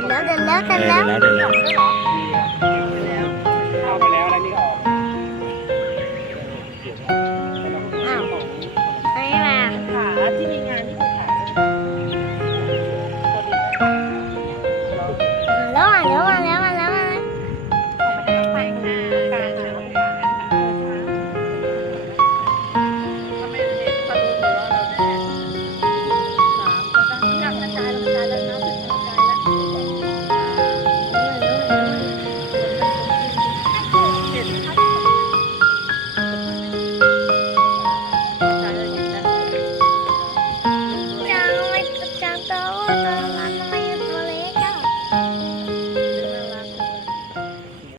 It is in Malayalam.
കല്ല കല്ല കല്ല 好的，拉他。